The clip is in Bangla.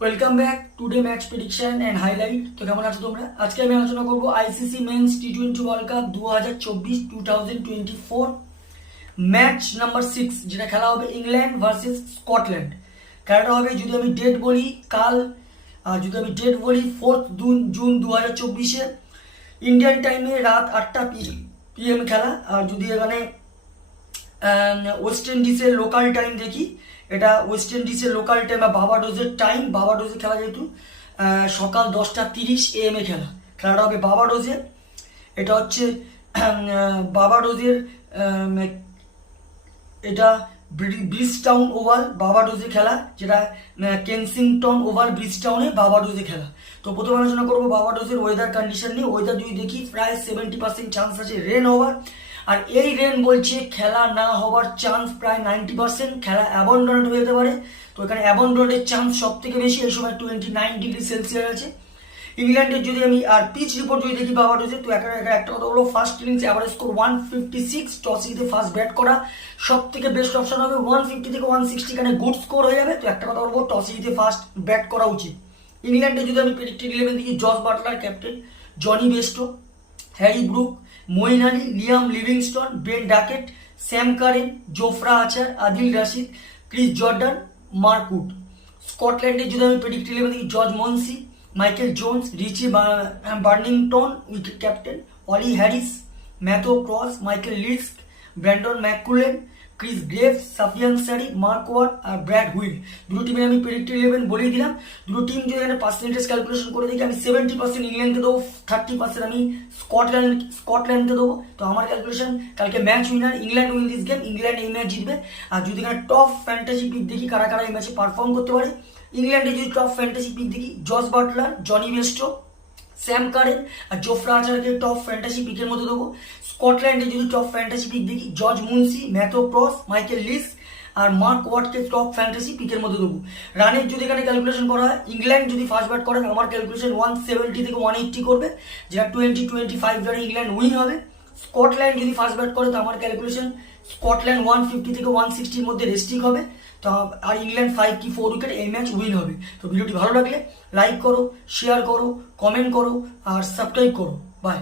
Welcome back today match prediction and highlight. তো কেমন আছো তোমরা? আজকে আমি আলোচনা করবো আইসিসি মেন্স টি20 ওয়ার্ল্ড কাপ 2024 ম্যাচ নাম্বার 6, যেটা খেলা হবে ইংল্যান্ড ভার্সেস স্কটল্যান্ড। খেলাটা হবে, যদি আমি ডেট বলি, কাল। আর যদি আমি ডেট বলি 4 জুন 2024 ইন্ডিয়ান টাইমে রাত 8টা PM খেলা। আর যদি এখানে ওয়েস্ট ইন্ডিজের লোকাল টাইম দেখি, এটা ওয়েস্ট ইন্ডিজের লোকাল টাইম বা বাবাডোজের টাইম। বাবাডোজে খেলা যেহেতু সকাল 10:30 AM খেলা। খেলাটা হবে বাবাডোজে। এটা হচ্ছে বাবাডোজের, এটা ব্রিজটাউন ওভাল বাবাডোজে খেলা, যেটা কেনসিংটন ওভাল ব্রিজটাউনে বাবাডোজে খেলা। তো প্রথমে আলোচনা করবো বাবাডোজের ওয়েদার কন্ডিশন নিয়ে। ওয়েদার যদি দেখি, প্রায় 70% চান্স আছে রেন হওয়ার। আর এই রেন বলছে খেলা না হওয়ার চান্স প্রায় 90%। খেলা অ্যাবন্ডনেড হয়ে যেতে পারে। তো এখানে অ্যাবন্ডনেডের চান্স সব থেকে বেশি। এই সময় 29°C আছে। ইংল্যান্ডের যদি আমি আর পিচ রিপোর্ট যদি দেখি বাবাডোজে, তো একটা কথা বলবো, first innings average score 156। Toss জিতে ফার্স্ট ব্যাট করা সব থেকে বেস্ট অপশন হবে। 150 থেকে 160 এখানে গুড স্কোর হয়ে যাবে। তো একটা কথা বলবো, টস জিতে ফার্স্ট ব্যাট করা উচিত। ইংল্যান্ডে যদি আমি প্রেডিক্টেড 11 দেখি, Jos Buttler captain, Jonny Bairstow, Harry Brook, Moeen Ali, Liam Livingstone, Ben Duckett, Sam Curran, Jofra Archer, Adil Rashid, Chris Jordan, Mark Wood. স্কটল্যান্ডে যদি আমি প্রেডিক্টেড 11 দেখি, George Munsey, Michael Jones, Richie Berrington wicket captain, Ollie Hairs, Matthew Cross, Michael Leask, Brandon McMullen, Chris Greaves, Safyaan Sharif, Mark Watt আর ব্র্যাড হুইল। দুটো টিমে আমি প্রেডিক্টেড 11 বলেই দিলাম। দুটো টিম যদি এখানে পার্সেন্টেজ ক্যালকুলেশন করে দেখি, আমি 70% ইংল্যান্ডকে দেবো, 30% আমি স্কটল্যান্ডকে দেবো। তো আমার ক্যালকুলেশন, কালকে match winner England win this game, England এই ম্যাচ জিতবে। আর যদি এখানে টপ ফ্যান্টাসি পিক দেখি কারা কারা এই ম্যাচে পারফর্ম করতে পারে, ইংল্যান্ডে যদি টপ ফ্যান্টাসি পিক দেখি, Jos Buttler, Jonny Bairstow, Sam Curran আর জোফরা আচারকে টপ ফ্যান্টাসি পিকের মধ্যে দেবো। স্কটল্যান্ডে যদি টপ ফ্যান্টাসি পিক দেখি, George Munsey, Matthew Cross, Michael Leask আর মার্ক ওয়ার্ডকে টপ ফ্যান্টাসি পিকের মধ্যে দেবো। রানের যদি এখানে ক্যালকুলেশন করা হয়, ইংল্যান্ড যদি ফার্স্ট ব্যাট করেন, আমার ক্যালকুলেশন 170 থেকে 180 করবে, যেটা 20-25 রানে ইংল্যান্ড উইন হবে। স্কটল্যান্ড যদি ফার্স্ট ব্যাট করে, তো আমার ক্যালকুলেশন স্কটল্যান্ড 150 থেকে 160-র মধ্যে রেস্টিক হবে। তো আর ইংল্যান্ড 5 কি 4 উইকেট এই ম্যাচ উইন হবে। তো ভিডিওটি ভালো লাগলে লাইক করো, শেয়ার করো, কমেন্ট করো আর সাবস্ক্রাইব করো। বাই।